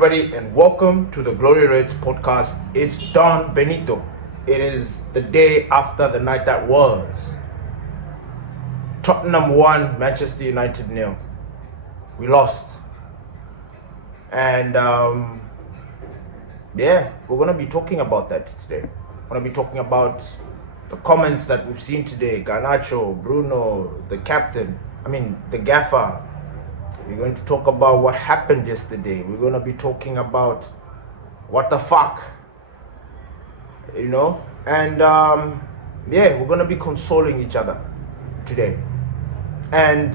everybody, and welcome to the Glory Reds podcast. It's Don Benito. It is the day after the night that was. Tottenham won, Manchester United 0. We lost. And we're going to be talking about that today. We're going to be talking about the comments that we've seen today. Garnacho, Bruno, the gaffer. We're going to talk about what happened yesterday. We're going to be talking about what the fuck, and we're going to be consoling each other today. And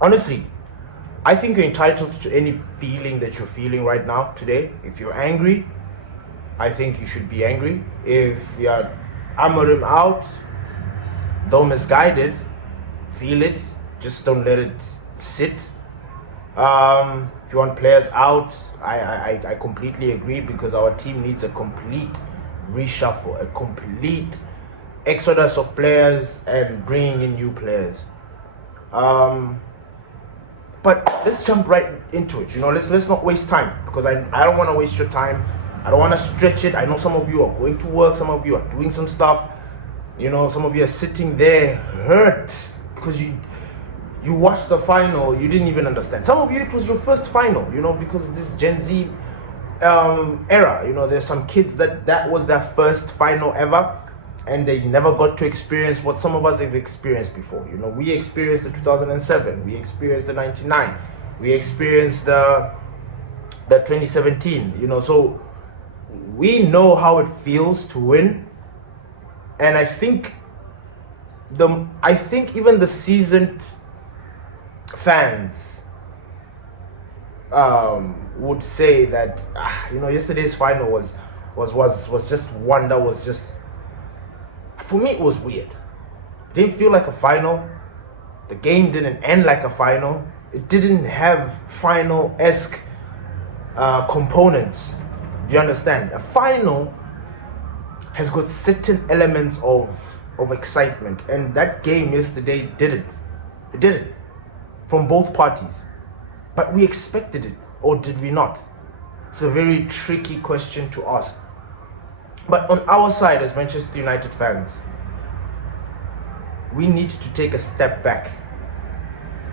honestly, I think you're entitled to any feeling that you're feeling right now today. If you're angry, I think you should be angry. If you're Amorim out, though misguided, feel it. Just don't let it sit. If you want players out, I completely agree, because our team needs a complete reshuffle, a complete exodus of players and bringing in new players. But let's jump right into it. Let's not waste time, because I don't want to waste your time. I don't want to stretch it. I know some of you are going to work, some of you are doing some stuff. Some of you are sitting there hurt because you watched the final, you didn't even understand. Some of you, it was your first final, because this Gen Z era, there's some kids that was their first final ever, and they never got to experience what some of us have experienced before. We experienced the 2007, we experienced the 99, we experienced the 2017, so we know how it feels to win. And I think even the seasoned fans would say that yesterday's final was just wonder. Was just, for me, it was weird. It didn't feel like a final. The game didn't end like a final. It didn't have final-esque components. Do you understand? A final has got certain elements of excitement, and that game yesterday didn't. It didn't. From both parties. But we expected it, or did we not? It's a very tricky question to ask. But on our side, as Manchester United fans, we need to take a step back.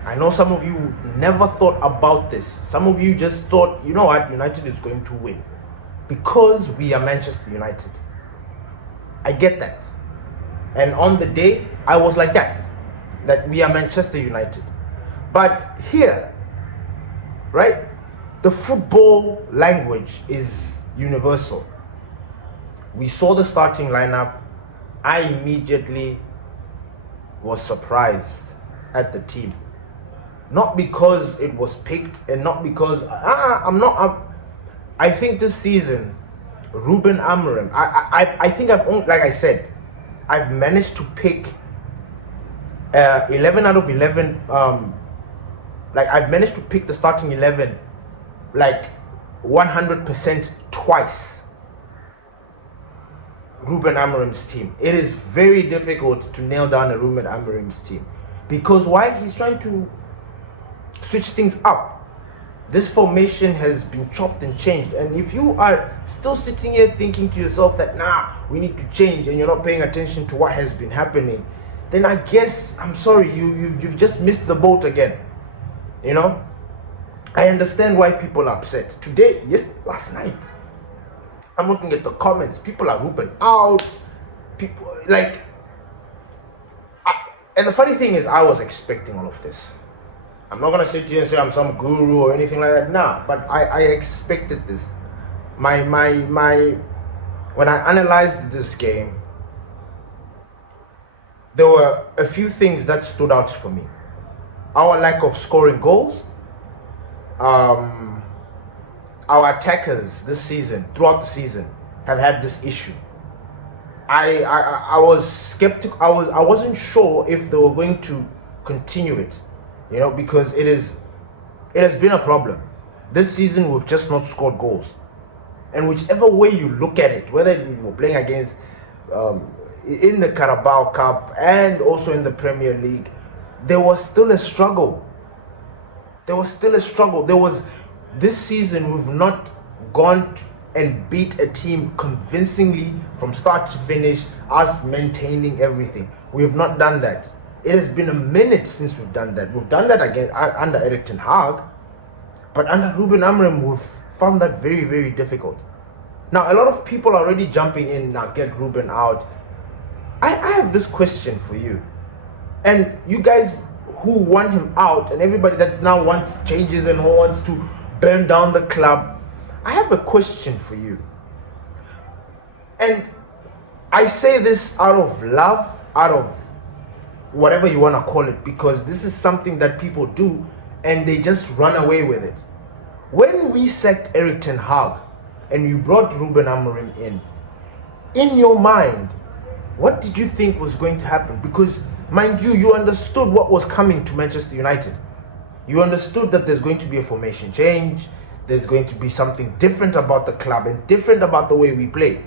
I know some of you never thought about this. Some of you just thought, United is going to win because we are Manchester United. I get that. And on the day, I was like that we are Manchester United. But here, right, the football language is universal. We saw the starting lineup. I immediately was surprised at the team. Not because it was picked, and not because I think this season, Ruben Amorim, I think I've managed to pick 11 out of 11. I've managed to pick the starting 11 100% twice. Ruben Amorim's team. It is very difficult to nail down a Ruben Amorim's team, because while he's trying to switch things up, this formation has been chopped and changed. And if you are still sitting here thinking to yourself that we need to change, and you're not paying attention to what has been happening, then I guess I'm sorry, you've just missed the boat again. I understand why people are upset. Last night, I'm looking at the comments. People are whooping out. People and the funny thing is, I was expecting all of this. I'm not gonna sit here and say I'm some guru or anything like that. But I expected this. When I analyzed this game, there were a few things that stood out for me. Our lack of scoring goals. Our attackers this season, throughout the season, have had this issue. I was skeptical. I wasn't sure if they were going to continue it, because it has been a problem. This season we've just not scored goals. And whichever way you look at it, whether we were playing against in the Carabao Cup and also in the Premier League, there was still a struggle. There was this season we've not gone and beat a team convincingly from start to finish, us maintaining everything. We have not done that. It has been a minute since we've done that. We've done that again under Erik ten Hag, but under Ruben Amorim we've found that very, very difficult. Now a lot of people are already jumping in now, get Ruben out. I have this question for you, and you guys who want him out, and everybody that now wants changes and who wants to burn down the club, I have a question for you. And I say this out of love, out of whatever you want to call it, because this is something that people do and they just run away with it. When we sacked Erik ten Hag and you brought Ruben Amorim in your mind, what did you think was going to happen? Because mind you, you understood what was coming to Manchester United. You understood that there's going to be a formation change, there's going to be something different about the club and different about the way we play.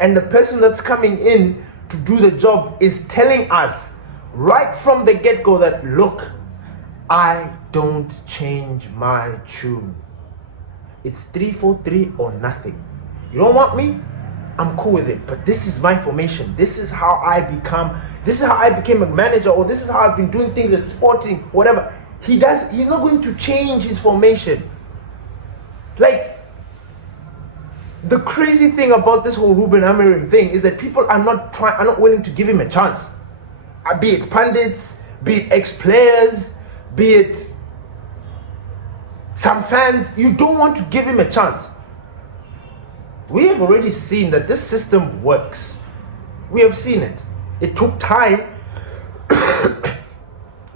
And the person that's coming in to do the job is telling us right from the get-go that, look, I don't change my tune. It's 3-4-3 or nothing. You don't want me? I'm cool with it. But this is my formation. This is how I became a manager, or this is how I've been doing things at Sporting, whatever. He's not going to change his formation. Like, the crazy thing about this whole Ruben Amorim thing is that people are not willing to give him a chance. Be it pundits, be it ex-players, be it some fans. You don't want to give him a chance. We have already seen that this system works. We have seen it. It took time. It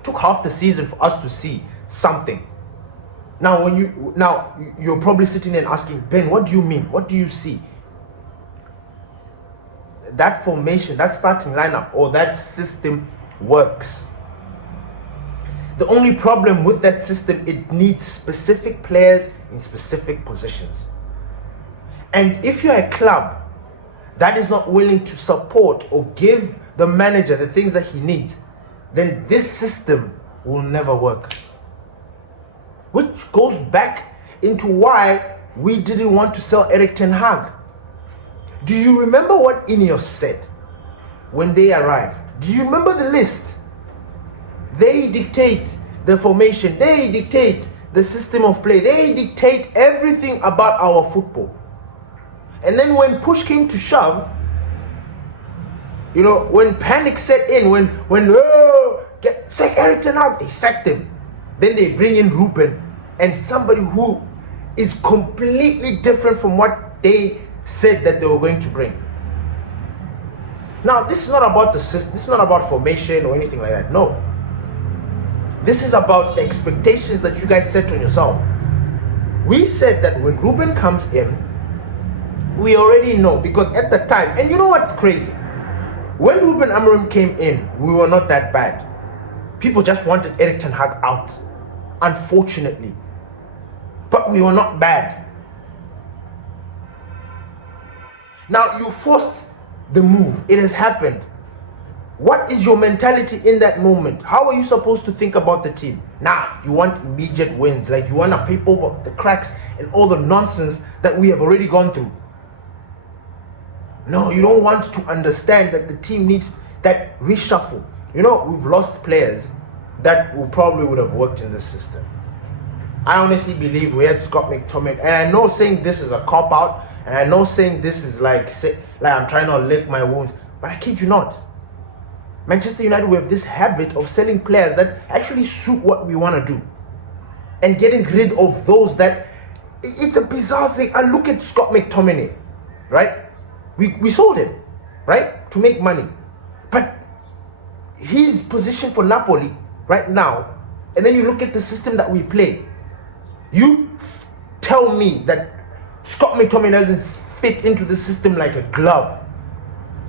took half the season for us to see something. Now you're probably sitting there and asking, Ben, what do you mean? What do you see? That formation, that starting lineup, or that system works. The only problem with that system, it needs specific players in specific positions. And if you're a club that is not willing to support or give the manager the things that he needs, then this system will never work. Which goes back into why we didn't want to sell Erik ten Hag. Do you remember what Ineos said when they arrived? Do you remember the list? They dictate the formation, they dictate the system of play, they dictate everything about our football. And then when push came to shove, when panic set in, sack Erik ten Hag, they sacked him. Then they bring in Ruben, and somebody who is completely different from what they said that they were going to bring. Now, this is not about the system, this is not about formation or anything like that. No. This is about the expectations that you guys set on yourself. We said that when Ruben comes in, we already know, because at the time, and you know what's crazy? When Ruben Amorim came in, we were not that bad. People just wanted Erik ten Hag out, unfortunately. But we were not bad. Now, you forced the move. It has happened. What is your mentality in that moment? How are you supposed to think about the team? Now, you want immediate wins. Like, you want to paper over the cracks and all the nonsense that we have already gone through. No, you don't want to understand that the team needs that reshuffle. We've lost players that probably would have worked in this system. I honestly believe we had Scott McTominay, and I know saying this is a cop-out, and I know saying this is like I'm trying to lick my wounds, but I kid you not. Manchester United, we have this habit of selling players that actually suit what we want to do, and getting rid of those that, it's a bizarre thing. And look at Scott McTominay, right? We sold him, right, to make money, but his position for Napoli right now, and then you look at the system that we play. You tell me that Scott McTominay doesn't fit into the system like a glove.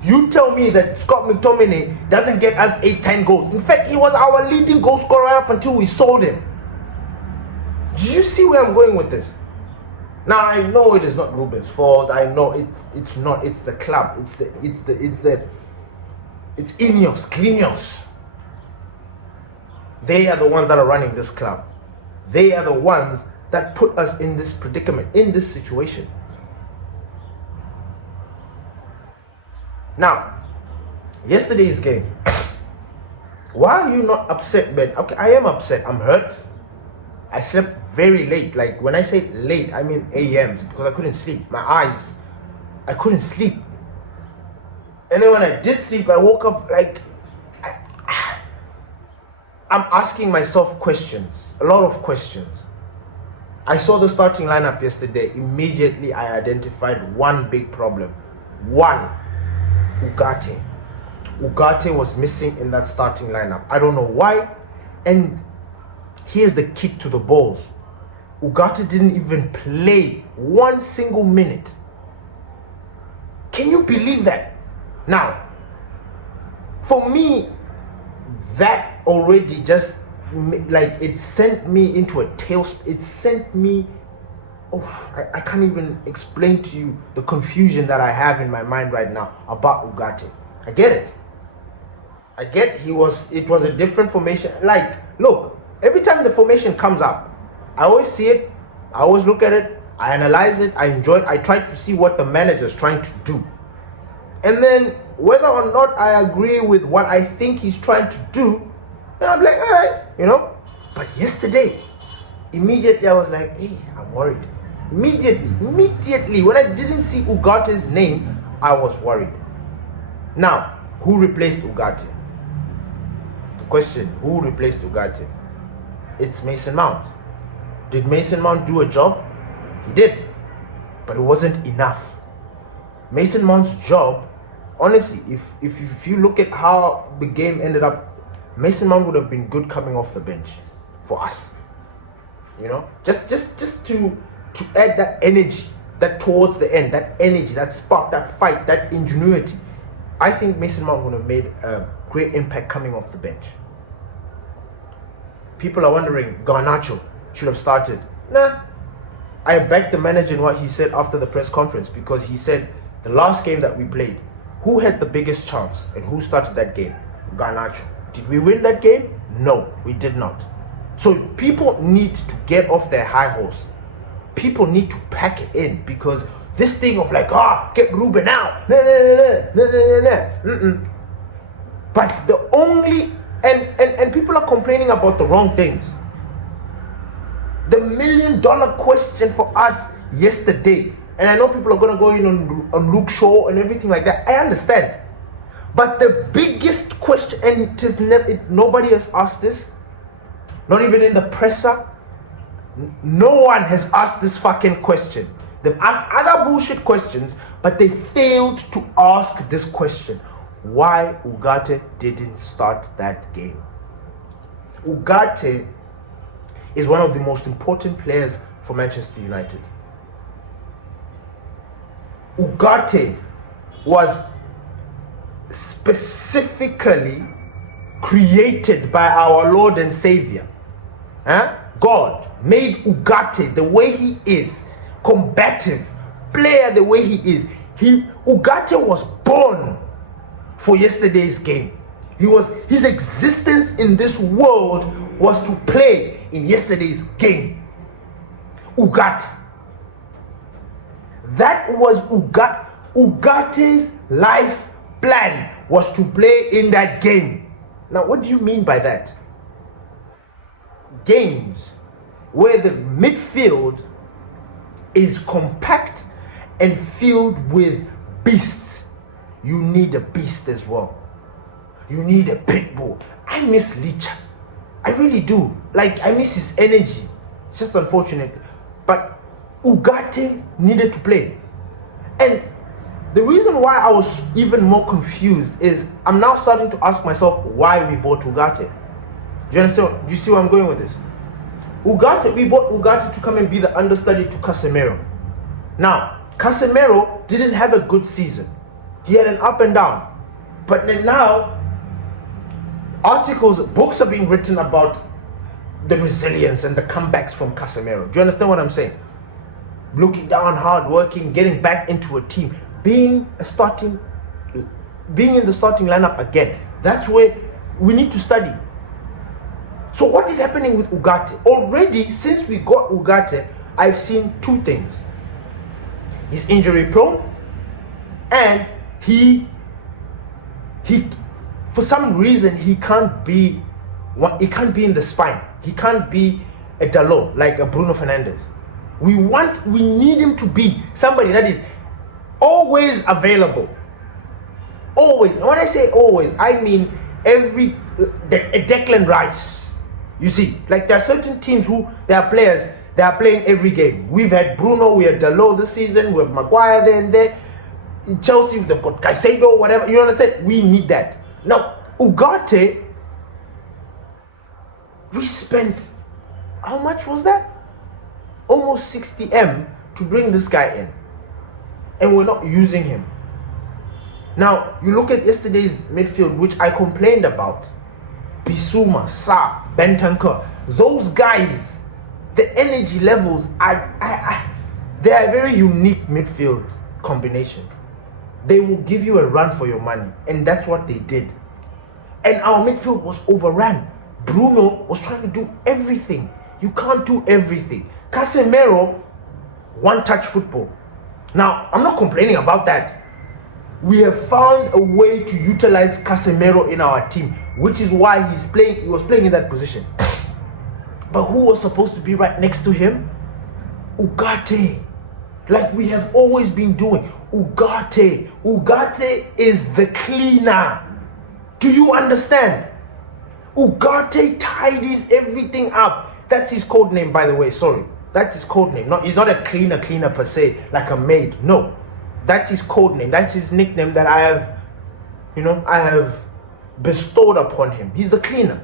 You tell me that Scott McTominay doesn't get us 8-10 goals. In fact, he was our leading goal scorer up until we sold him. Do you see where I'm going with this? Now, I know it is not Ruben's fault. I know it's not. It's the club. It's Ineos, Clinios. They are the ones that are running this club. They are the ones that put us in this predicament, in this situation. Now, yesterday's game, why are you not upset, Ben? Okay, I am upset. I'm hurt. I slept very late. Like, when I say late, I mean AMs, because I couldn't sleep. My eyes, I couldn't sleep. And then when I did sleep, I woke up like, I'm asking myself questions, a lot of questions. I saw the starting lineup yesterday. Immediately, I identified one big problem. One, Ugarte. Ugarte was missing in that starting lineup. I don't know why. And here's the kick to the balls. Ugarte didn't even play one single minute. Can you believe that? Now, for me, that already just, like, it sent me into a tailspin. It sent me, I can't even explain to you the confusion that I have in my mind right now about Ugarte. I get it. I get it was a different formation. Like, look, every time the formation comes up, I always see it, I always look at it, I analyze it, I enjoy it, I try to see what the manager is trying to do. And then whether or not I agree with what I think he's trying to do, then I'm like, all right, you know. But yesterday, immediately I was like, hey, I'm worried. Immediately, when I didn't see Ugarte's name, I was worried. Now, who replaced Ugarte? The question, who replaced Ugarte? It's Mason Mount. Did Mason Mount do a job? He did, but it wasn't enough. Mason Mount's job, honestly, if you look at how the game ended up, Mason Mount would have been good coming off the bench for us. You know, just to add that energy, that towards the end, that energy, that spark, that fight, that ingenuity. I think Mason Mount would have made a great impact coming off the bench. People are wondering, Garnacho should have started. Nah, I backed the manager in what he said after the press conference, because he said the last game that we played, who had the biggest chance and who started that game? Garnacho. Did we win that game? No, we did not. So people need to get off their high horse. People need to pack it in, because this thing of like, get Ruben out. But the only, and people are complaining about the wrong things. The $1 million question for us yesterday, and I know people are going to go in on Luke Shaw and everything like that. I understand. But the biggest question, and it is nobody has asked this, not even in the presser, no one has asked this fucking question. They've asked other bullshit questions, but they failed to ask this question. Why Ugarte didn't start that game? Ugarte is one of the most important players for Manchester United. Ugarte was specifically created by our Lord and Savior. God made Ugarte the way he is, combative player the way he is. Ugarte was born for yesterday's game. His existence in this world was to play in yesterday's game. Ugarte. That was Ugarte's life plan, was to play in that game. Now, what do you mean by that? Games where the midfield is compact and filled with beasts. You need a beast as well. You need a pit bull. I miss Licha. I really do. Like, I miss his energy. It's just unfortunate. But Ugarte needed to play. And the reason why I was even more confused is I'm now starting to ask myself why we bought Ugarte. Do you understand? Do you see where I'm going with this? We bought Ugarte to come and be the understudy to Casemiro. Now, Casemiro didn't have a good season. He had an up and down. But then now, books are being written about the resilience and the comebacks from Casemiro. Do you understand what I'm saying? Looking down, hard working, getting back into a team, being in the starting lineup again. That's where we need to study. So what is happening with Ugarte? Already, since we got Ugarte, I've seen two things. He's injury prone, and he for some reason he can't be in the spine. He can't be a Dalot like a Bruno Fernandes. We need him to be somebody that is always available. Always. And when I say always, I mean a Declan Rice. You see, like there are certain teams who their players they are playing every game. We've had Bruno, we had Dalot this season, we have Maguire there and there. In Chelsea, they've got Caicedo, whatever. You understand? We need that. Now, Ugarte, we spent, how much was that? Almost 60 M to bring this guy in. And we're not using him. Now, you look at yesterday's midfield, which I complained about. Bissouma, Sarr, Bentancur. Those guys, the energy levels, they are a very unique midfield combination. They will give you a run for your money. And that's what they did. And our midfield was overrun. Bruno was trying to do everything. You can't do everything. Casemiro, one-touch football. Now, I'm not complaining about that. We have found a way to utilize Casemiro in our team, which is why he was playing in that position. But who was supposed to be right next to him? Ugarte. Like we have always been doing. Ugarte. Ugarte is the cleaner. Do you understand? Ugarte tidies everything up. That's his code name, by the way. Sorry. That's his code name. He's not a cleaner per se, like a maid. No. That's his code name. That's his nickname that I have bestowed upon him. He's the cleaner.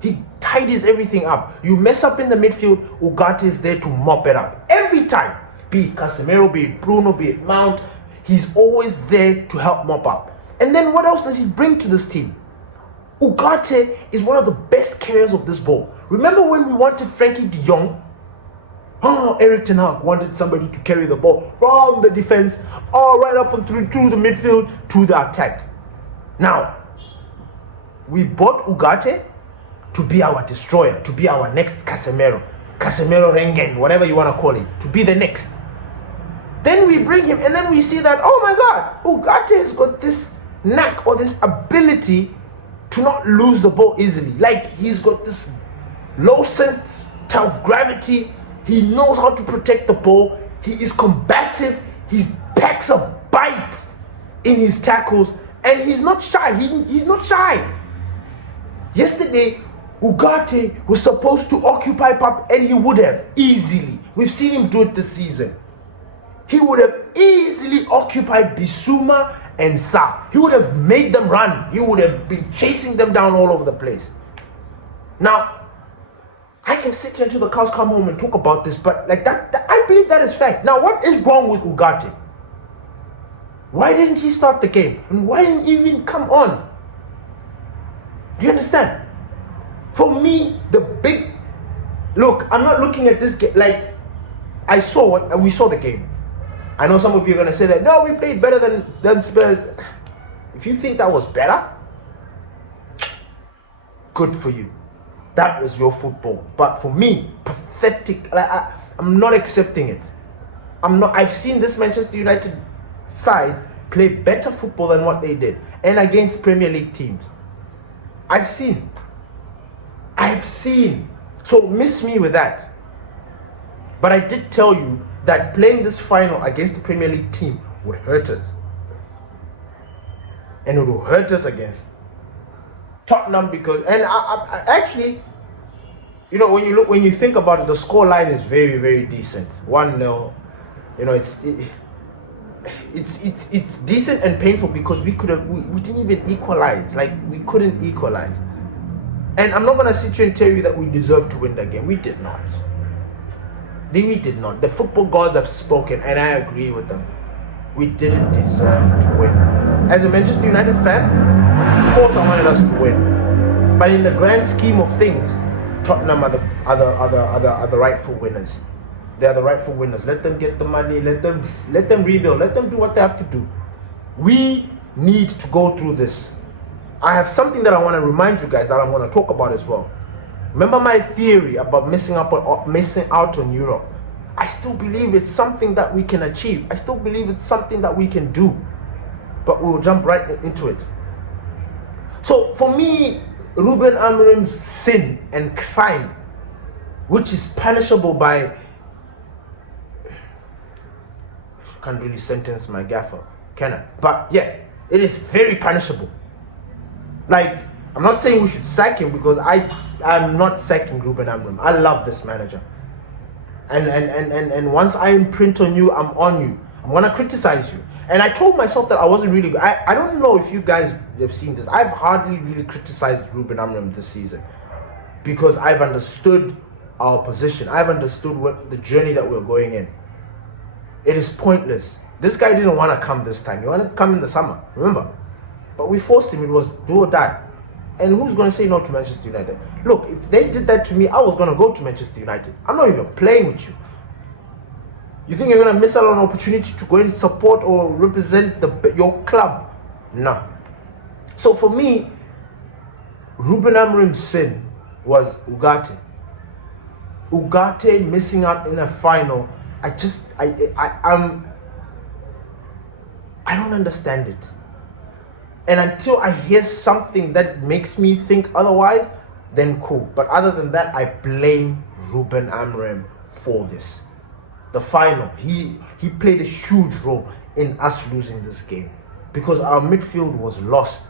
He tidies everything up. You mess up in the midfield, Ugarte is there to mop it up. Every time. Be it Casemiro, be it Bruno, be it Mount. He's always there to help mop up. And then what else does he bring to this team? Ugarte is one of the best carriers of this ball. Remember when we wanted Frankie de Jong? Eric Ten Hag wanted somebody to carry the ball from the defense all right up and through the midfield to the attack. Now, we bought Ugarte to be our destroyer, to be our next Casemiro Rengen, whatever you want to call it, to be the next. Then we bring him and then we see that, oh my God, Ugarte has got this knack or this ability to not lose the ball easily. Like he's got this low sense of gravity. He knows how to protect the ball. He is combative. He packs a bite in his tackles. And he's not shy. He's not shy. Yesterday, Ugarte was supposed to occupy Pap, and he would have easily. We've seen him do it this season. He would have easily occupied Bissouma and Sarr. He would have made them run. He would have been chasing them down all over the place. Now, I can sit here until the cows come home and talk about this, but like that, I believe that is fact. Now, what is wrong with Ugarte? Why didn't he start the game? And why didn't he even come on? Do you understand? For me, the big... Look, I'm not looking at this game like... we saw the game. I know some of you are going to say that, no, we played better than Spurs. If you think that was better, good for you. That was your football. But for me, pathetic. I'm not accepting it. I've seen this Manchester United side play better football than what they did. And against Premier League teams. I've seen. So miss me with that. But I did tell you that playing this final against the Premier League team would hurt us. And it will hurt us against Tottenham because, and I actually, when you think about it, the score line is very, very decent. 1-0. It's decent and painful because we didn't even equalize. Like we couldn't equalize. And I'm not gonna sit here and tell you that we deserve to win that game. We did not. We did not. The football gods have spoken, and I agree with them. We didn't deserve to win. As a Manchester United fan, of course I wanted us to win. But in the grand scheme of things, Tottenham are the rightful winners. They are the rightful winners. Let them get the money. Let them rebuild. Let them do what they have to do. We need to go through this. I have something that I want to remind you guys that I'm going to talk about as well. Remember my theory about missing out on Europe? I still believe it's something that we can achieve. I still believe it's something that we can do. But we'll jump right into it. So for me, Ruben Amorim's sin and crime, which is punishable by... I can't really sentence my gaffer, can I? But yeah, it is very punishable. Like, I'm not saying we should sack him, because I'm not sacking Ruben Amorim. I love this manager. And once I imprint on you, I'm on you. I'm gonna criticize you. And I told myself that I wasn't really good. I don't know if you guys have seen this. I've hardly really criticized Ruben Amorim this season, because I've understood our position. I've understood what the journey that we're going in. It is pointless. This guy didn't want to come this time. He wanted to come in the summer, remember? But we forced him. It was do or die. And who's going to say no to Manchester United? Look, if they did that to me, I was going to go to Manchester United. I'm not even playing with you. You think you're going to miss out on an opportunity to go and support or represent your club? No. So for me, Ruben Amorim's sin was Ugarte. Ugarte missing out in a final. I don't understand it. And until I hear something that makes me think otherwise, then cool. But other than that, I blame Ruben Amorim for this. The final, he played a huge role in us losing this game, because our midfield was lost.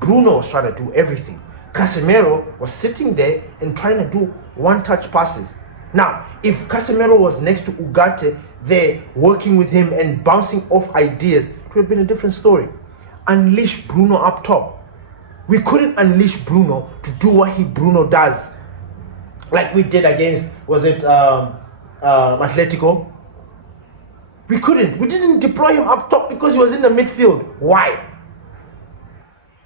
Bruno was trying to do everything. Casemiro was sitting there and trying to do one-touch passes. Now, if Casemiro was next to Ugarte, there working with him and bouncing off ideas, it would have been a different story. Unleash Bruno up top. We couldn't unleash Bruno to do what Bruno does, like we did against, was it Atletico? We couldn't. We didn't deploy him up top because he was in the midfield. Why?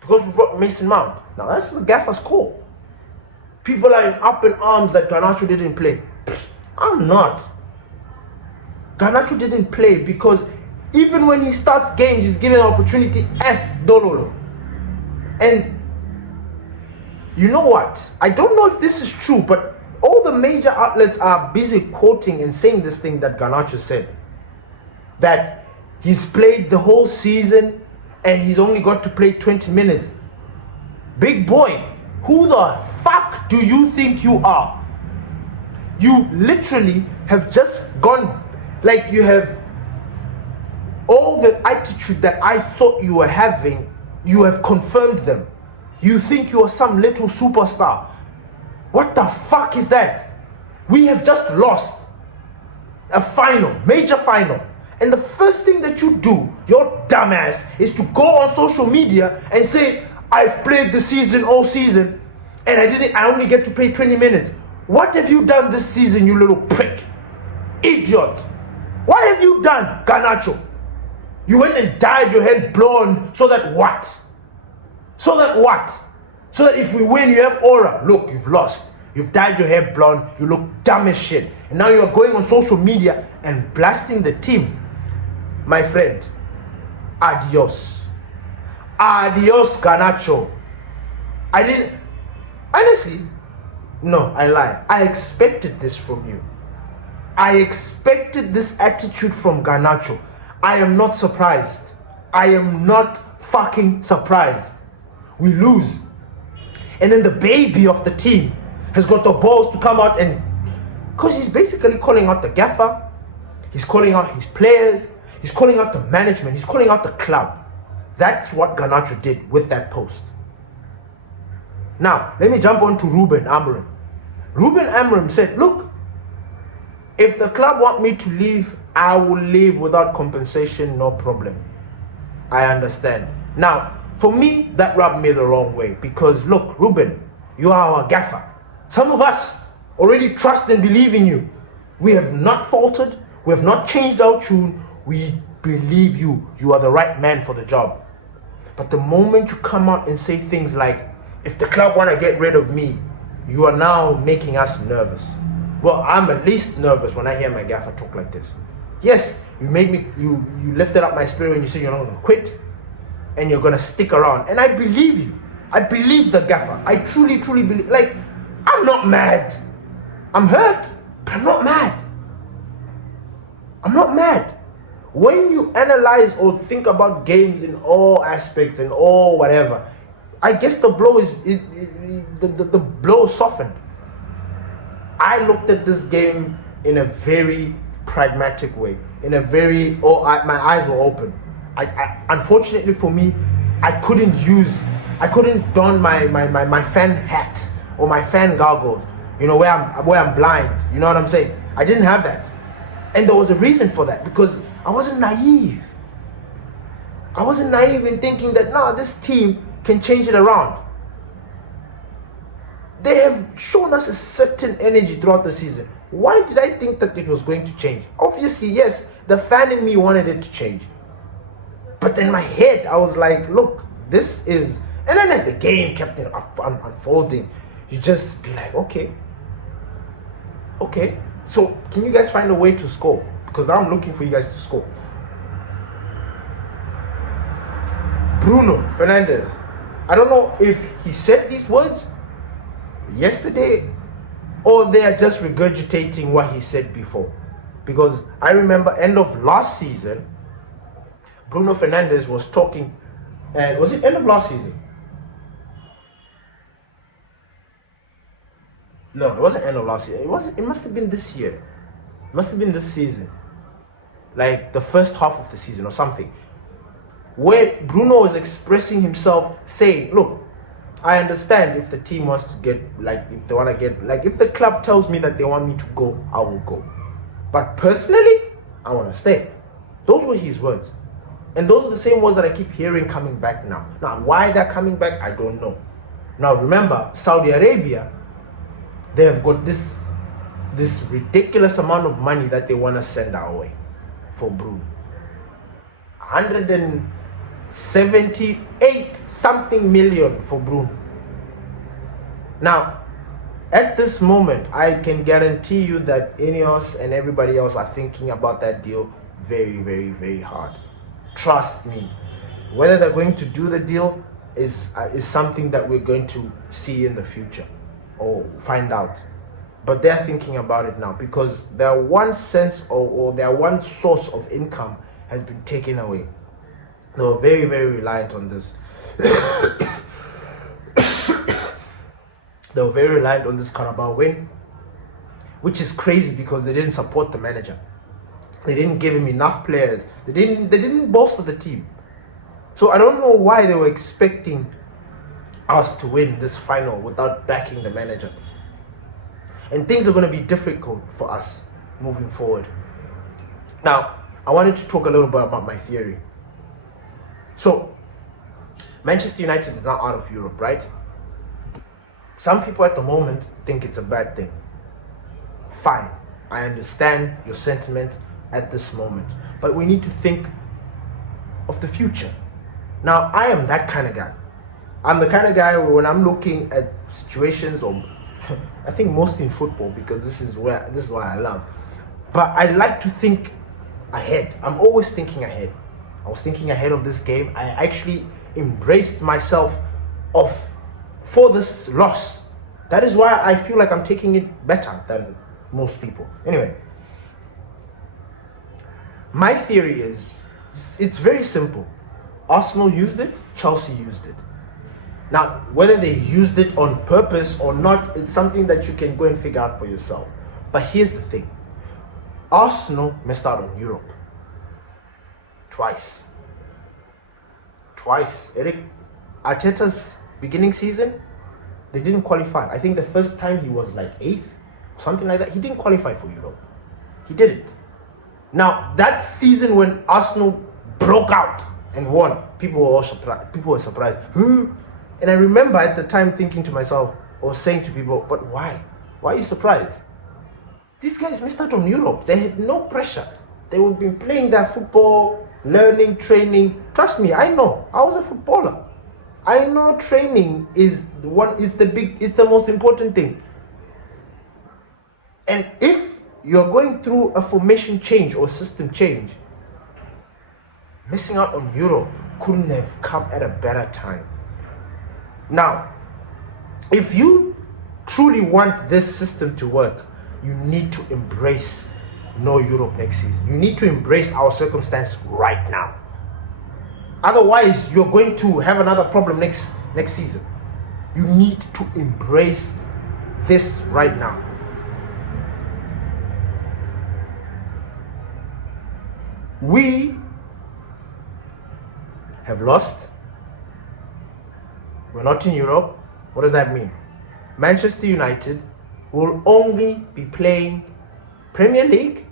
Because we brought Mason Mount. Now that's the gaffer's call. People are in up in arms that Garnacho didn't play. I'm not. Garnacho didn't play because even when he starts games, he's given an opportunity. Dololo. And you know what? I don't know if this is true, but all the major outlets are busy quoting and saying this thing that Garnacho said. That he's played the whole season and he's only got to play 20 minutes. Big boy, who the fuck do you think you are? You literally have just gone, like you have all the attitude that I thought you were having, you have confirmed them. You think you are some little superstar. What the fuck is that? We have just lost a final, major final. And the first thing that you do, your dumbass, is to go on social media and say, I've played the season all season and I only get to play 20 minutes. What have you done this season, you little prick? Idiot. What have you done, Garnacho? You went and dyed your head blonde so that what? So that what? So that if we win, you have aura. Look, you've lost. You've dyed your hair blonde. You look dumb as shit. And now you're going on social media and blasting the team. My friend, adios. Adios, Garnacho. Honestly, no, I lie. I expected this from you. I expected this attitude from Garnacho. I am not surprised. I am not fucking surprised. We lose. And then the baby of the team has got the balls to come out and... Because he's basically calling out the gaffer. He's calling out his players. He's calling out the management. He's calling out the club. That's what Garnacho did with that post. Now, let me jump on to Ruben Amorim. Ruben Amorim said, look, if the club want me to leave, I will leave without compensation, no problem. I understand. Now, for me, that rubbed me the wrong way. Because look, Ruben, you are our gaffer. Some of us already trust and believe in you. We have not faltered. We have not changed our tune. We believe you. You are the right man for the job. But the moment you come out and say things like, if the club want to get rid of me, you are now making us nervous. Well, I'm at least nervous when I hear my gaffer talk like this. Yes, you made me, you lifted up my spirit when you said you're not going to quit and you're going to stick around. And I believe you. I believe the gaffer. I truly, truly believe. Like, I'm not mad. I'm hurt, but I'm not mad. I'm not mad. When you analyze or think about games in all aspects and all whatever, I guess the blow the blow softened. I looked at this game in a very pragmatic way, in a very my eyes were open. I unfortunately for me, I couldn't don my fan hat or my fan goggles, where I'm blind. You know what I'm saying? I didn't have that. And there was a reason for that, because I wasn't naive. I wasn't naive in thinking that, no, this team can change it around. They have shown us a certain energy throughout the season. Why did I think that it was going to change? Obviously, yes, the fan in me wanted it to change. But in my head, I was like, look, this is... And then as the game kept unfolding, you just be like, okay. So can you guys find a way to score? Because I'm looking for you guys to score. Bruno Fernandes. I don't know if he said these words yesterday or they are just regurgitating what he said before. Because I remember end of last season, Bruno Fernandes was talking, and was it end of last season? No, it wasn't end of last year. It must have been this year. It must have been this season. Like the first half of the season or something. Where Bruno was expressing himself saying, look, I understand if the team wants to get, if the club tells me that they want me to go, I will go. But personally, I want to stay. Those were his words. And those are the same words that I keep hearing coming back now. Now, why they're coming back, I don't know. Now, remember, Saudi Arabia, they have got this ridiculous amount of money that they want to send our way for Bruno. 178 something million for Bruno. Now, at this moment, I can guarantee you that Ineos and everybody else are thinking about that deal very, very, very hard. Trust me. Whether they're going to do the deal is something that we're going to see in the future or find out. But they're thinking about it now because their one sense or their one source of income has been taken away. They were very, very reliant on this. They were very reliant on this Carabao win, which is crazy because they didn't support the manager. They didn't give him enough players. They didn't bolster the team. So I don't know why they were expecting us to win this final without backing the manager. And things are going to be difficult for us moving forward. Now, I wanted to talk a little bit about my theory. So, Manchester United is now out of Europe, right? Some people at the moment think it's a bad thing. Fine. I understand your sentiment at this moment. But we need to think of the future. Now, I am that kind of guy. I'm the kind of guy where when I'm looking at situations, or I think mostly in football, because this is what I love. But I like to think ahead. I'm always thinking ahead. I was thinking ahead of this game. I actually embraced myself for this loss. That is why I feel like I'm taking it better than most people. Anyway, my theory is, it's very simple. Arsenal used it, Chelsea used it. Now, whether they used it on purpose or not, it's something that you can go and figure out for yourself. But here's the thing. Arsenal missed out on Europe. Twice. Eric Arteta's beginning season, they didn't qualify. I think the first time he was like 8th, something like that. He didn't qualify for Europe. He didn't. Now, that season when Arsenal broke out and won, people were surprised. And I remember at the time thinking to myself, or saying to people, but why? Why are you surprised? These guys missed out on Europe. They had no pressure. They would be playing their football, learning, training. Trust me, I know. I was a footballer. I know training is the most important thing. And if you're going through a formation change or system change, missing out on Europe couldn't have come at a better time. Now, if you truly want this system to work, you need to embrace no Europe next season. You need to embrace our circumstance right now. Otherwise, you're going to have another problem next season. You need to embrace this right now. We have lost. We're not in Europe. What does that mean? Manchester United will only be playing Premier League,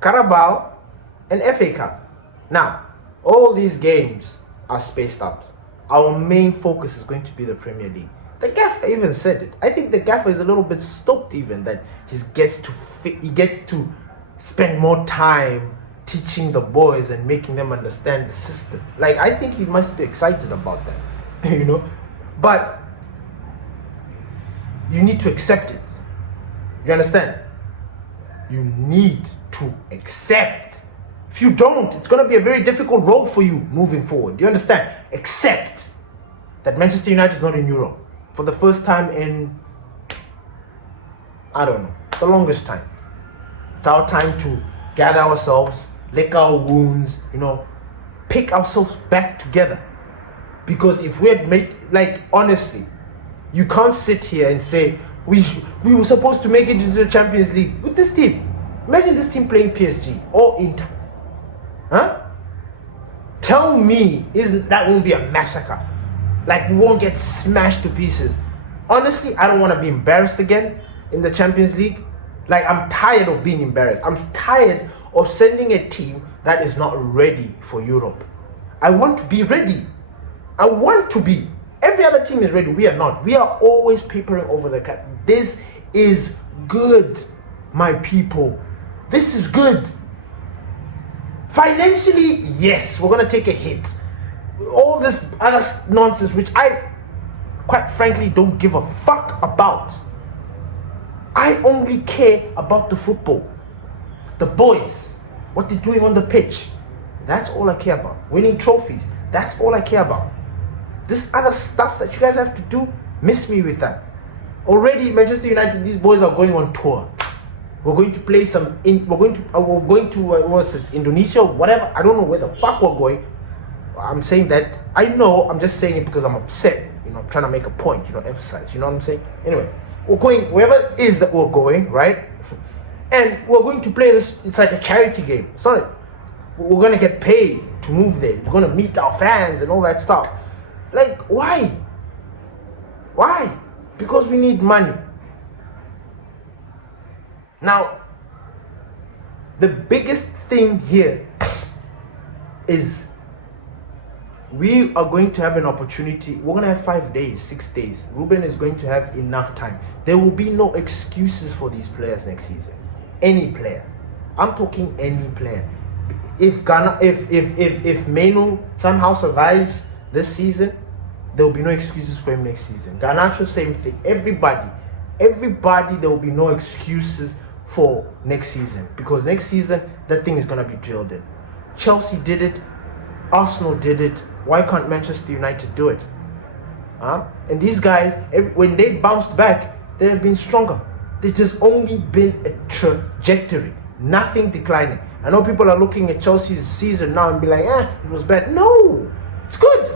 Carabao, and FA Cup. Now, all these games are spaced out. Our main focus is going to be the Premier League. The gaffer even said it. I think the gaffer is a little bit stoked even that he gets to spend more time teaching the boys and making them understand the system. Like, I think he must be excited about that, you know. But you need to accept it. You understand? You need to accept. If you don't, it's going to be a very difficult road for you moving forward. Do you understand? Accept that Manchester United is not in Europe for the first time in, I don't know, the longest time. It's our time to gather ourselves, lick our wounds, you know, pick ourselves back together. Because if we had made, like, honestly, you can't sit here and say, we were supposed to make it into the Champions League with this team. Imagine this team playing PSG or Inter. Huh? Tell me, that won't be a massacre? Like, we won't get smashed to pieces. Honestly, I don't want to be embarrassed again in the Champions League. Like, I'm tired of being embarrassed. I'm tired of sending a team that is not ready for Europe. I want to be ready. I want to be. Every other team is ready. We are not. We are always papering over the cap. This is good, my people. This is good. Financially, yes, we're going to take a hit. All this other nonsense, which I, quite frankly, don't give a fuck about. I only care about the football. The boys. What they're doing on the pitch. That's all I care about. Winning trophies. That's all I care about. This other stuff that you guys have to do, miss me with that. Already, Manchester United, these boys are going on tour. We're going to play we're going to what's this, Indonesia, whatever. I don't know where the fuck we're going. I'm saying that. I know, I'm just saying it because I'm upset. You know, I'm trying to make a point, you know, emphasize. You know what I'm saying? Anyway, we're going wherever it is that we're going, right? And we're going to play this. It's like a charity game. It's not. We're going to get paid to move there. We're going to meet our fans and all that stuff. Like, why? Why? Because we need money. Now, the biggest thing here is we are going to have an opportunity. We're going to have 5 days, 6 days. Ruben is going to have enough time. There will be no excuses for these players next season. Any player. I'm talking any player. If Menu somehow survives this season, there will be no excuses for him next season. Garnacho, same thing. Everybody, there will be no excuses for next season. Because next season, that thing is going to be drilled in. Chelsea did it. Arsenal did it. Why can't Manchester United do it? And these guys, when they bounced back, they have been stronger. It has only been a trajectory. Nothing declining. I know people are looking at Chelsea's season now and be like, it was bad. No, it's good.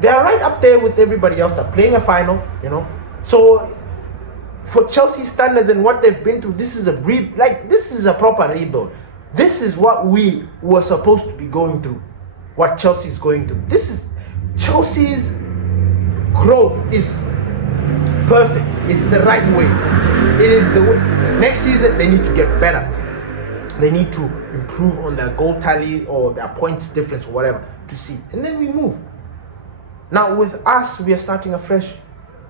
They are right up there with everybody else. They're playing a final, you know. So, for Chelsea standards and what they've been through, this is a proper rebuild. This is what we were supposed to be going through. What Chelsea is going through. This is Chelsea's growth is perfect. It's the right way. It is the way. Next season, they need to get better. They need to improve on their goal tally or their points difference or whatever to see. And then we move. Now, with us, we are starting afresh,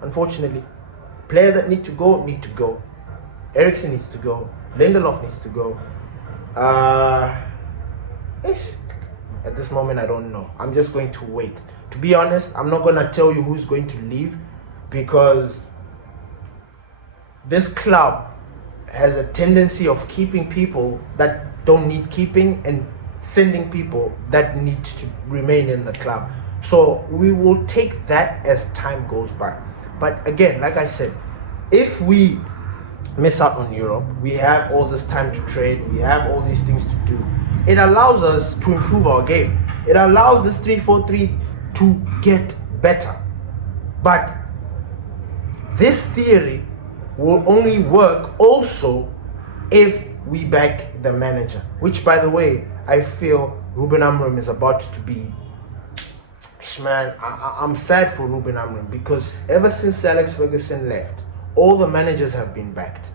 unfortunately. Players that need to go. Eriksen needs to go. Lindelof needs to go. At this moment, I don't know. I'm just going to wait. To be honest, I'm not going to tell you who's going to leave because this club has a tendency of keeping people that don't need keeping and sending people that need to remain in the club. So we will take that as time goes by. But again, like I said, if we miss out on Europe, we have all this time to train, we have all these things to do. It allows us to improve our game. It allows this 3-4-3 to get better. But this theory will only work also if we back the manager, which, by the way, I feel Ruben Amorim is about to be. Man, I'm sad for Ruben Amorim, because ever since Alex Ferguson left, all the managers have been backed.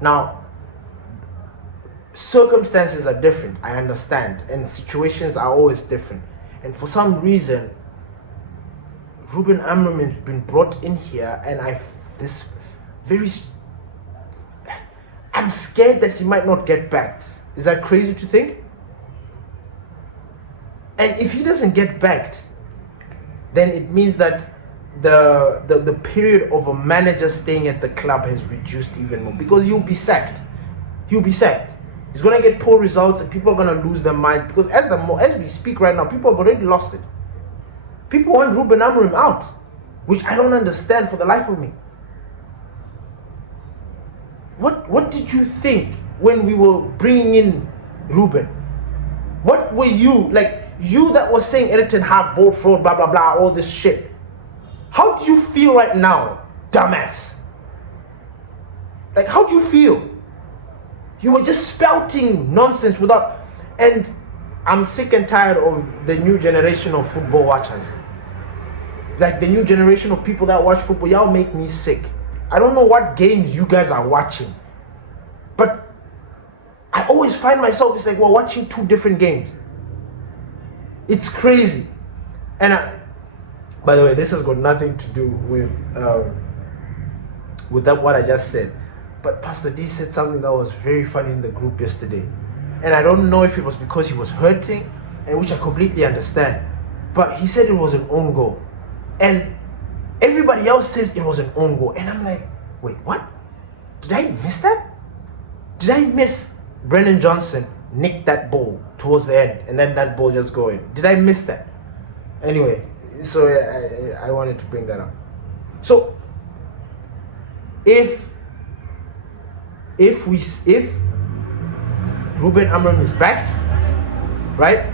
Now, circumstances are different, I understand, and situations are always different. And for some reason, Ruben Amorim has been brought in here, and I'm scared that he might not get backed. Is that crazy to think? And if he doesn't get backed, then it means that the period of a manager staying at the club has reduced even more, because he'll be sacked. He's gonna get poor results, and people are gonna lose their mind, because as we speak right now, people have already lost it. People want Ruben Amorim out, which I don't understand for the life of me. What did you think when we were bringing in Ruben? What were you like? You that was saying Erik ten Hag, ball fraud, blah blah blah, all this shit. How do you feel right now, dumbass? Like, how do you feel? You were just spouting nonsense without. And I'm sick and tired of the new generation of football watchers. Like, the new generation of people that watch football, y'all make me sick. I don't know what games you guys are watching, but I always find myself, it's like we're watching two different games. It's crazy. And by the way, this has got nothing to do with what I just said. But Pastor D said something that was very funny in the group yesterday. And I don't know if it was because he was hurting, and which I completely understand. But he said it was an own goal. And everybody else says it was an own goal. And I'm like, wait, what? Did I miss that? Did I miss Brennan Johnson nick that ball towards the end and then that ball just go in? Did I miss that? Anyway, so I wanted to bring that up. So if Ruben Amorim is backed, right?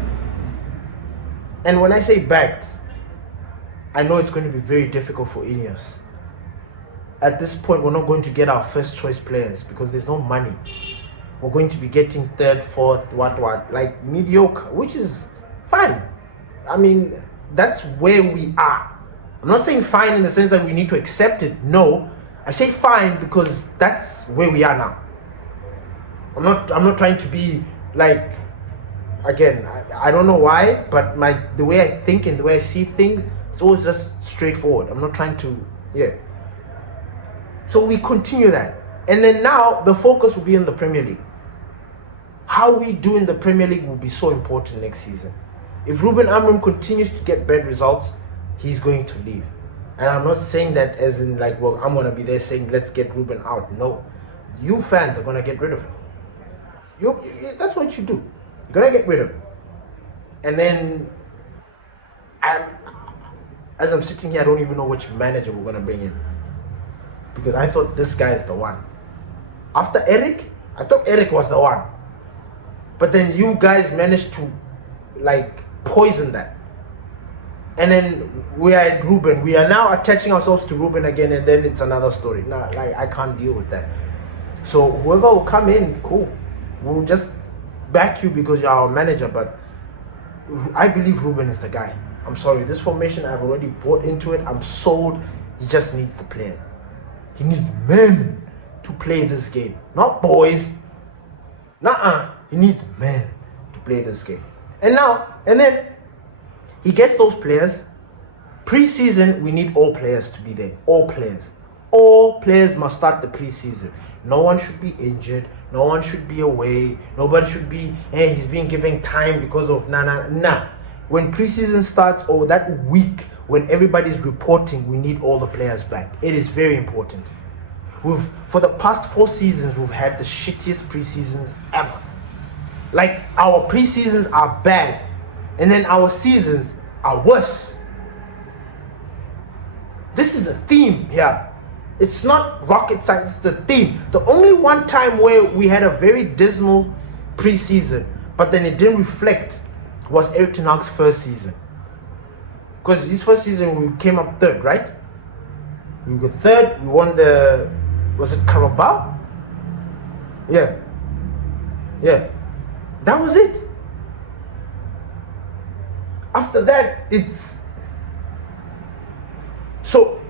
And when I say backed, I know it's going to be very difficult for Ineos. At this point, we're not going to get our first choice players because there's no money. We're going to be getting third, fourth, like mediocre, which is fine. I mean, that's where we are. I'm not saying fine in the sense that we need to accept it. No, I say fine because that's where we are now. I'm not trying to be like, again, I don't know why, but the way I think and the way I see things, it's always just straightforward. I'm not trying to, So we continue that. And then now the focus will be in the Premier League. How we do in the Premier League will be so important next season. If Ruben Amorim continues to get bad results, he's going to leave. And I'm not saying that as in like, well, I'm going to be there saying, let's get Ruben out. No. You fans are going to get rid of him. That's what you do. You're going to get rid of him. And then, as I'm sitting here, I don't even know which manager we're going to bring in. Because I thought this guy is the one. After Eric, I thought Eric was the one. But then you guys managed to like poison that. And then we are at Ruben. We are now attaching ourselves to Ruben again, and then it's another story. No, like I can't deal with that. So whoever will come in, cool. We'll just back you because you're our manager. But I believe Ruben is the guy. I'm sorry. This formation, I've already bought into it. I'm sold. He just needs to play it. He needs men to play this game. Not boys. He needs men to play this game. And then he gets those players. Pre-season, we need all players to be there. All players. All players must start the pre-season. No one should be injured. No one should be away. Nobody should be, he's being given time because of nah. When pre-season starts, or that week when everybody's reporting, we need all the players back. It is very important. For the past 4 seasons, we've had the shittiest pre-seasons ever. Like, our pre-seasons are bad, and then our seasons are worse. This is a theme here. It's not rocket science, it's the theme. The only one time where we had a very dismal preseason, but then it didn't reflect, was Erik ten Hag's first season. Because his first season we came up third, right? We were third, we won was it Carabao? Yeah. That was it. After that, so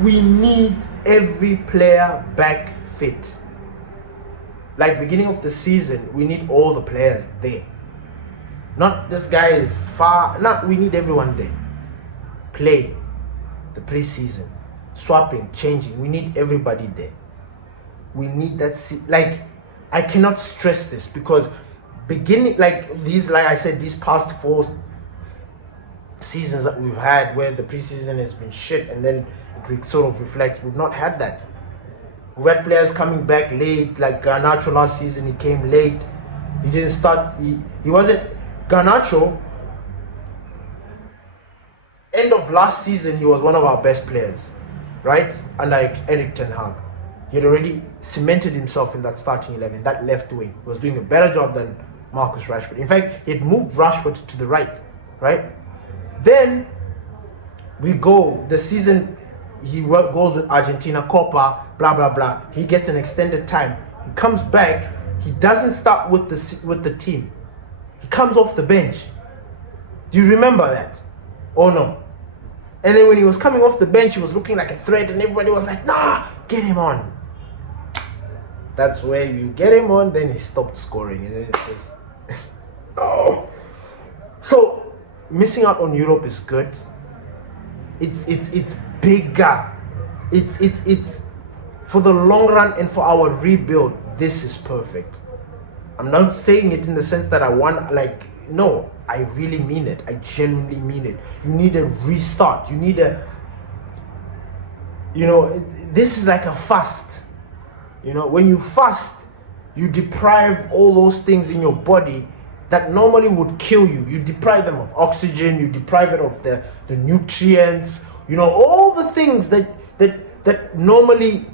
we need every player back fit. Like beginning of the season, we need all the players there. Not this guy is far. No, we need everyone there. Play the preseason, swapping, changing. We need everybody there. We need that. Like, I cannot stress this because beginning, like I said, these past 4 seasons that we've had where the preseason has been shit and then it sort of reflects, we've not had that. We've had players coming back late, like Garnacho last season, he came late. He didn't start, he wasn't, Garnacho, end of last season, he was one of our best players, right? Under Erik ten Hag. He had already cemented himself in that starting 11, that left wing. He was doing a better job than Marcus Rashford. In fact, he had moved Rashford to the right? Then we go, the season, he goes with Argentina, Copa, blah, blah, blah. He gets an extended time. He comes back, he doesn't start with the team. He comes off the bench. Do you remember that? Oh no. And then when he was coming off the bench, he was looking like a threat and everybody was like, nah, get him on. That's where you get him on, then he stopped scoring. And then it's just, oh. So, missing out on Europe is good. It's bigger. It's for the long run and for our rebuild, this is perfect. I'm not saying it in the sense that I want, like, no, I really mean it. I genuinely mean it. You need a restart. You need this is like a fast. When you fast, you deprive all those things in your body that normally would kill you. You deprive them of oxygen, you deprive it of the nutrients, all the things that normally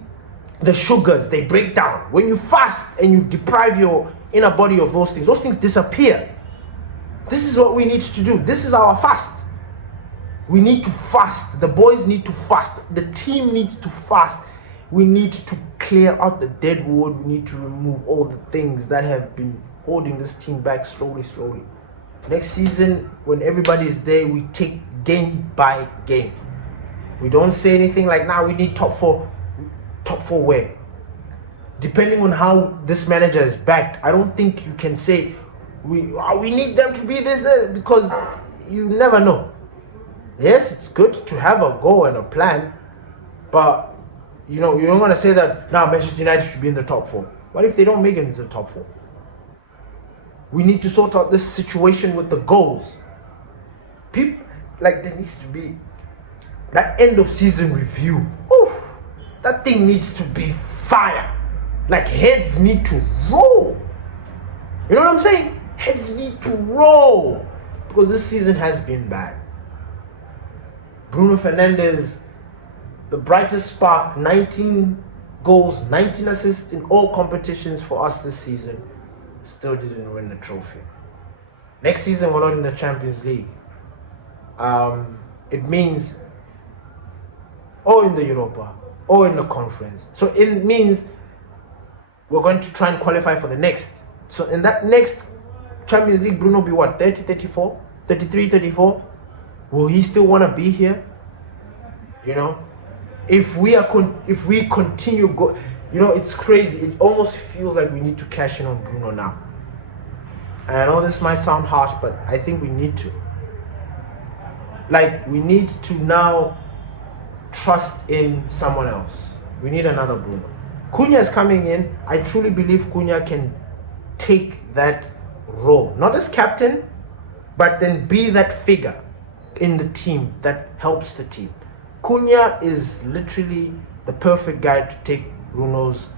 the sugars, they break down. When you fast and you deprive your inner body of those things disappear. This is what we need to do. This is our fast. We need to fast. The boys need to fast. The team needs to fast. We need to clear out the dead wood. We need to remove all the things that have been holding this team back slowly. Next season, when everybody is there, we take game by game. We don't say anything like, we need top four. Top four where? Depending on how this manager is backed, I don't think you can say, we need them to be this, because you never know. Yes, it's good to have a goal and a plan, but you don't want to say that Manchester United should be in the top 4. What if they don't make it into the top 4? We need to sort out this situation with the goals. People, like, there needs to be that end of season review. Oof, that thing needs to be fire. Like, heads need to roll. You know what I'm saying? Heads need to roll, because this season has been bad. Bruno Fernandes, the brightest spark, 19 goals, 19 assists in all competitions for us this season, still didn't win the trophy. Next season, we're not in the Champions League. It means, or in the Europa, or in the conference. So it means we're going to try and qualify for the next. So in that next Champions League, Bruno will be what, 30, 34, 33, 34? Will he still want to be here? If we continue go, it's crazy. It almost feels like we need to cash in on Bruno now. And I know this might sound harsh, but I think we need to. Like, we need to now trust in someone else. We need another Bruno. Cunha is coming in. I truly believe Cunha can take that role, not as captain, but then be that figure in the team that helps the team. Cunha is literally the perfect guy to take Bruno's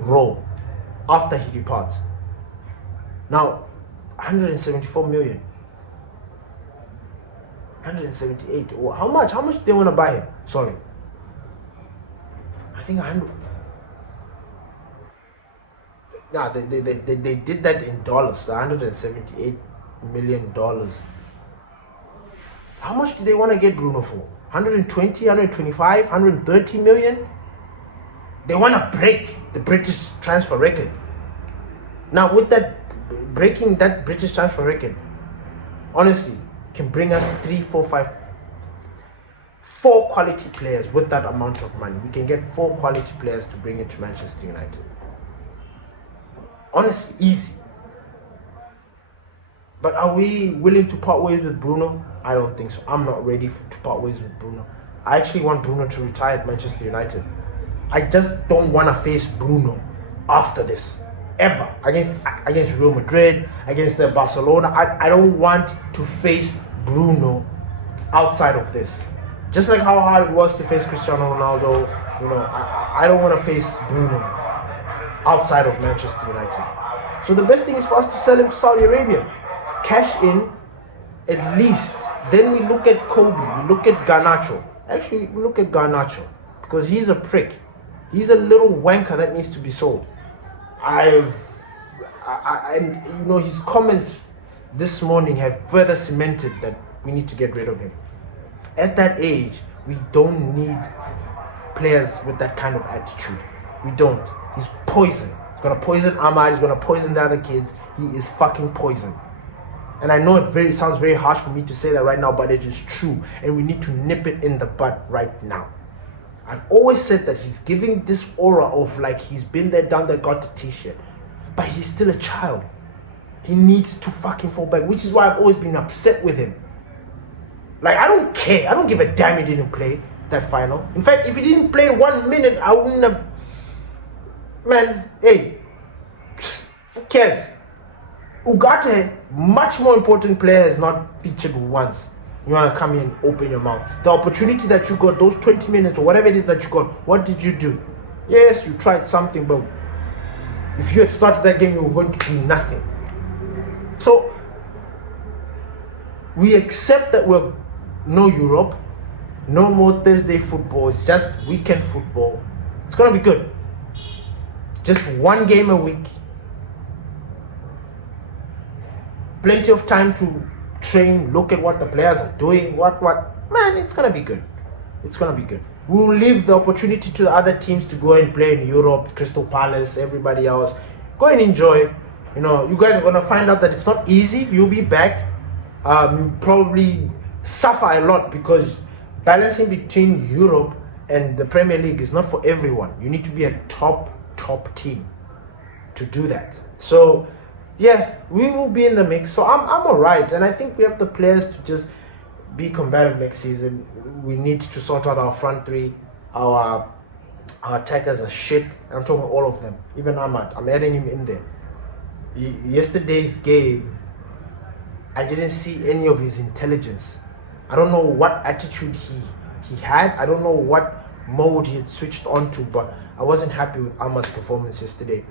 role after he departs. Now, 174 million. 178. How much? How much do they want to buy him? Sorry. I think 100. Nah, they did that in dollars. $178 million. How much do they want to get Bruno for? 120, 125, 130 million? They want to break the British transfer record. Now, with that, breaking that British transfer record, honestly, can bring us 4 quality players with that amount of money. We can get 4 quality players to bring it to Manchester United. Honestly, easy. But are we willing to part ways with Bruno? I don't think so. I'm not ready to part ways with Bruno. I actually want Bruno to retire at Manchester United. I just don't want to face Bruno after this. Ever. Against Real Madrid, against Barcelona. I don't want to face Bruno outside of this. Just like how hard it was to face Cristiano Ronaldo, I don't want to face Bruno outside of Manchester United. So the best thing is for us to sell him to Saudi Arabia. Cash in, at least. Then we look at Kobe, we look at Garnacho. Actually, we look at Garnacho because he's a prick. He's a little wanker that needs to be sold. His comments this morning have further cemented that we need to get rid of him. At that age, we don't need players with that kind of attitude. We don't. He's poison. He's gonna poison Ahmad. He's gonna poison the other kids. He is fucking poison. And I know it sounds very harsh for me to say that right now, but it is true. And we need to nip it in the bud right now. I've always said that he's giving this aura of like he's been there, done that, got the t-shirt. But he's still a child. He needs to fucking fall back, which is why I've always been upset with him. Like, I don't care. I don't give a damn he didn't play that final. In fact, if he didn't play 1 minute, I wouldn't have... Man, hey, who cares? Ugarte, much more important player, has not featured once. You want to come in and open your mouth. The opportunity that you got, those 20 minutes or whatever it is that you got, what did you do? Yes, you tried something, but if you had started that game, you were going to do nothing. So, we accept that we're no Europe, no more Thursday football, it's just weekend football. It's going to be good. Just 1 game a week. Plenty of time to train, look at what the players are doing, what. Man, it's going to be good. It's going to be good. We'll leave the opportunity to the other teams to go and play in Europe, Crystal Palace, everybody else. Go and enjoy. You guys are going to find out that it's not easy. You'll be back. You probably suffer a lot because balancing between Europe and the Premier League is not for everyone. You need to be a top team to do that. So, yeah, we will be in the mix. So I'm alright, and I think we have the players to just be combative next season. We need to sort out our front three. Our attackers are shit. I'm talking all of them. Even Ahmad, I'm adding him in there. Yesterday's game, I didn't see any of his intelligence. I don't know what attitude he had. I don't know what mode he had switched on to, but I wasn't happy with Ahmad's performance yesterday.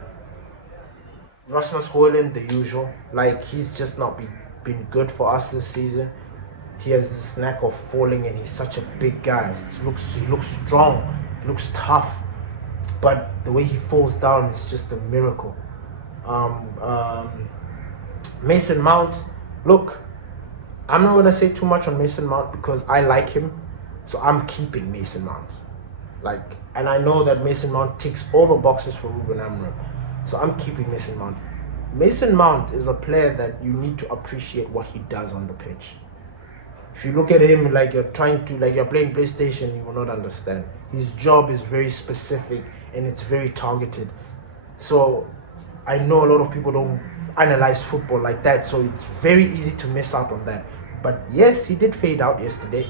Rasmus Højlund, the usual. Like, he's just not been good for us this season. He has this knack of falling, and he's such a big guy. He looks strong, he looks tough, but the way he falls down is just a miracle. Mason Mount, look, I'm not gonna say too much on Mason Mount because I like him, so I'm keeping Mason Mount. And I know that Mason Mount ticks all the boxes for Ruben Amorim, so I'm keeping Mason Mount. Mason Mount is a player that you need to appreciate what he does on the pitch. If you look at him like you're playing PlayStation, you will not understand. His job is very specific and it's very targeted. So I know a lot of people don't analyze football like that, so it's very easy to miss out on that. But yes, he did fade out yesterday.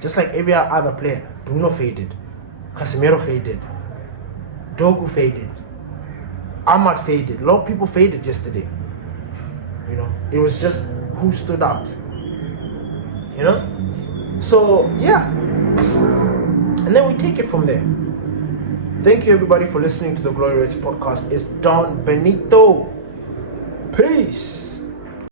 Just like every other player, Bruno faded, Casemiro faded, Dogu faded, Ahmad faded. A lot of people faded yesterday. It was just who stood out. So yeah, and then we take it from there. Thank you everybody for listening to the Glory Rates podcast. It's Don Benito. Peace.